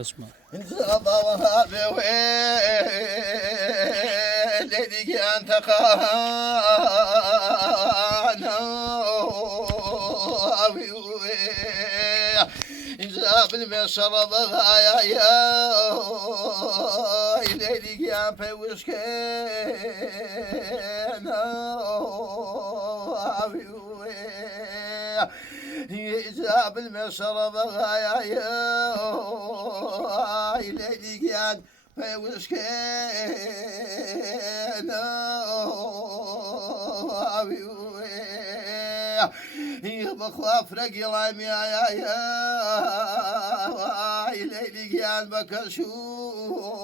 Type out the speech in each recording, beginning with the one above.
اسمع انزابا وهابي وين ليديك انت قانا انزاب المشرب غايا ليديك انت وشكينا جاب المشرب غايا ليلي كان في وشكينا بخواف رقلام يا ليلي كان بكشوك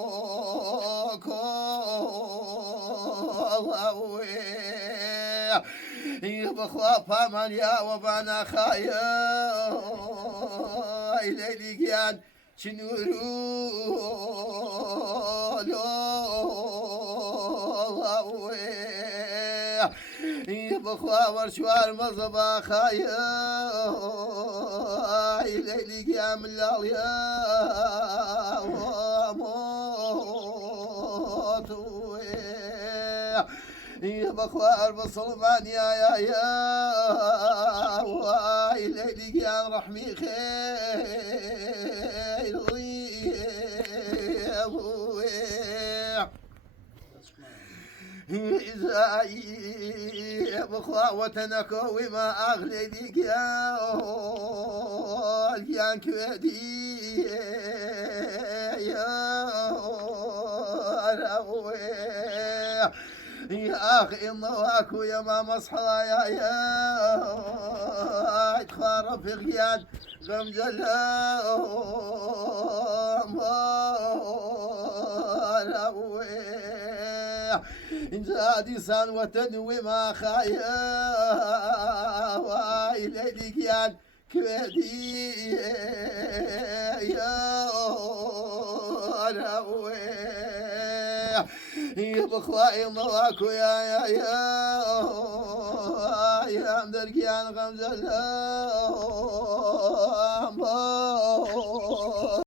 بخواف من يا وبانا خايا ليلي كان شنورو بخوا ورشوار مصبا خايا ليلي كان من يا وموت بخوار بصلمان يا ليلي كان رحمي خير إذا بخوا وتنكوي ما أغلي لك يا كودي يا أخي إنك ويا ما مصحى يا تخارف في غيان غمجلا زادي سان وتنوي ما خايا وإليك يا كبدي يا روي بخواي مواك يا مدركيان غمزة